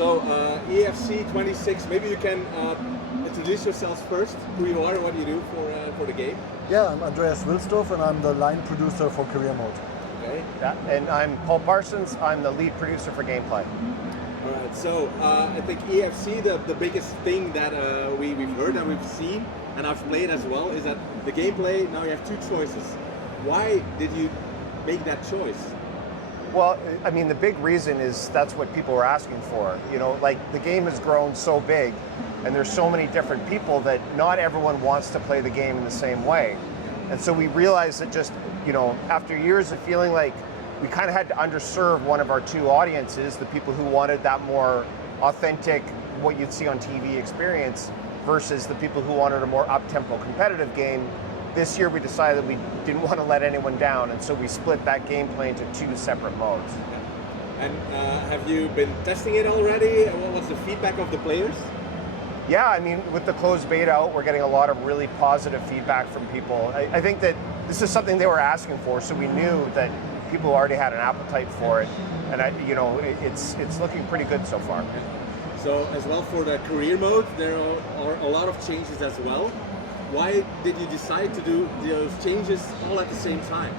So EFC 26, maybe you can introduce yourselves first, who you are and what you do for the game. Yeah, I'm Andreas Wilsdorf and I'm the line producer for Career Mode. Okay. Yeah, and I'm Paul Parsons, I'm the lead producer for gameplay. Alright, so I think EFC, the biggest thing that we've heard and we've seen, and I've played as well, is that the gameplay, now you have two choices. Why did you make that choice? Well, I mean, the big reason is that's what people were asking for. You know, like the game has grown so big and there's so many different people that not everyone wants to play the game in the same way. And so we realized that just, you know, after years of feeling like we kind of had to underserve one of our two audiences, the people who wanted that more authentic, what you'd see on TV experience, versus the people who wanted a more up-tempo competitive game. This year we decided we didn't want to let anyone down, and so we split that gameplay into two separate modes. And have you been testing it already? What was the feedback of the players? Yeah, I mean, with the closed beta out, we're getting a lot of really positive feedback from people. I think that this is something they were asking for, so we knew that people already had an appetite for it, and it's looking pretty good so far. So as well for the career mode, there are a lot of changes as well. Why did you decide to do those changes all at the same time?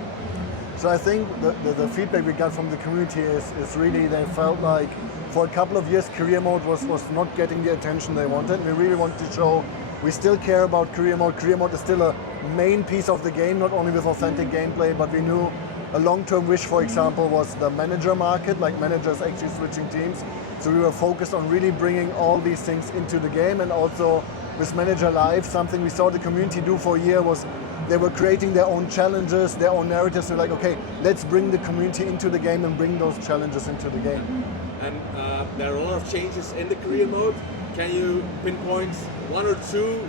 So I think the feedback we got from the community is really they felt like for a couple of years Career Mode was not getting the attention they wanted. We really want to show we still care about Career Mode. Career Mode is still a main piece of the game, not only with authentic gameplay, but we knew a long-term wish, for example, was the manager market, like managers actually switching teams. So we were focused on really bringing all these things into the game, and also with Manager Live, something we saw the community do for a year was they were creating their own challenges, their own narratives. We're like, okay, let's bring the community into the game and bring those challenges into the game. And there are a lot of changes in the career mode. Can you pinpoint one or two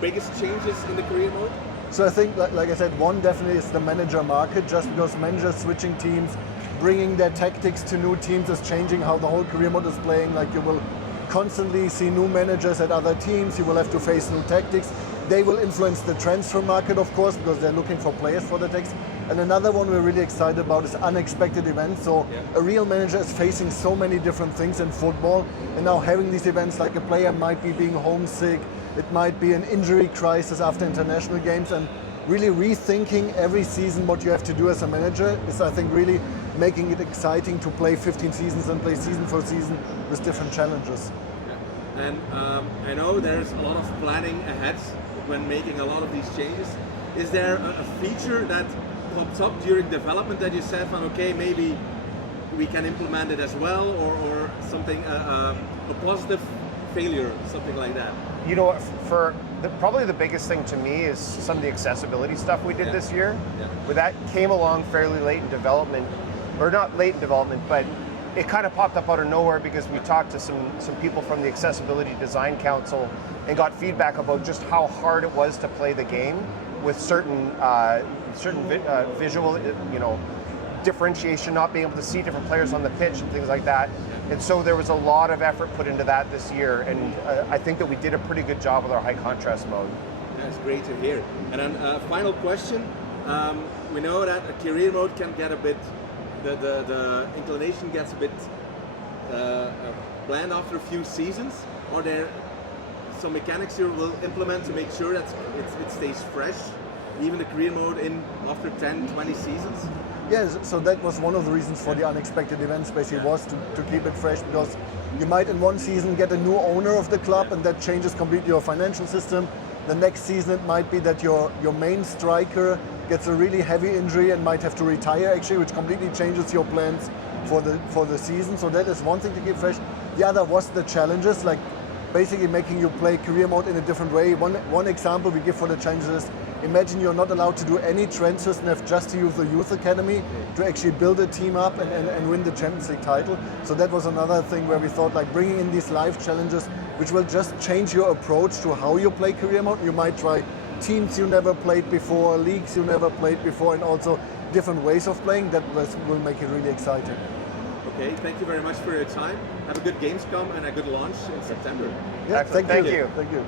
biggest changes in the career mode? So I think, like I said, one definitely is the manager market, just because managers switching teams, bringing their tactics to new teams is changing how the whole career mode is playing. Like you will constantly see new managers at other teams, you will have to face new tactics. They will influence the transfer market, of course, because they're looking for players for the tactics. And another one we're really excited about is unexpected events. So a real manager is facing so many different things in football, and now having these events, like a player might be being homesick, it might be an injury crisis after international games, and really rethinking every season what you have to do as a manager is, I think, really making it exciting to play 15 seasons and play season for season with different challenges. Yeah. And I know there's a lot of planning ahead when making a lot of these changes. Is there a feature that pops up during development that you said, okay, maybe we can implement it as well, or something, a positive failure, something like that? You know what, probably the biggest thing to me is some of the accessibility stuff we did this year. But that came along fairly late in development, or not late in development, but it kind of popped up out of nowhere because we talked to some people from the Accessibility Design Council and got feedback about just how hard it was to play the game with certain visual, differentiation, not being able to see different players on the pitch and things like that. And so there was a lot of effort put into that this year, and I think that we did a pretty good job with our high contrast mode. That's great to hear. And then final question, we know that a career mode can get a bit, the inclination gets a bit bland after a few seasons. Are there some mechanics you will implement to make sure that it stays fresh, even the career mode after 10, 20 seasons? Yes, so that was one of the reasons for the unexpected events, basically, was to keep it fresh, because you might in one season get a new owner of the club and that changes completely your financial system. The next season it might be that your main striker gets a really heavy injury and might have to retire, actually, which completely changes your plans for the season. So that is one thing to keep fresh. The other was the challenges, like basically making you play career mode in a different way. One example we give for the challenges is, imagine you're not allowed to do any transfers and have just to use the youth academy to actually build a team up and win the Champions League title. So that was another thing where we thought, like, bringing in these live challenges, which will just change your approach to how you play career mode. You might try teams you never played before, leagues you never played before, and also different ways of playing. That will make it really exciting. Okay, thank you very much for your time. Have a good gamescom and a good launch in September. Yeah, thank you. Thank you. Thank you.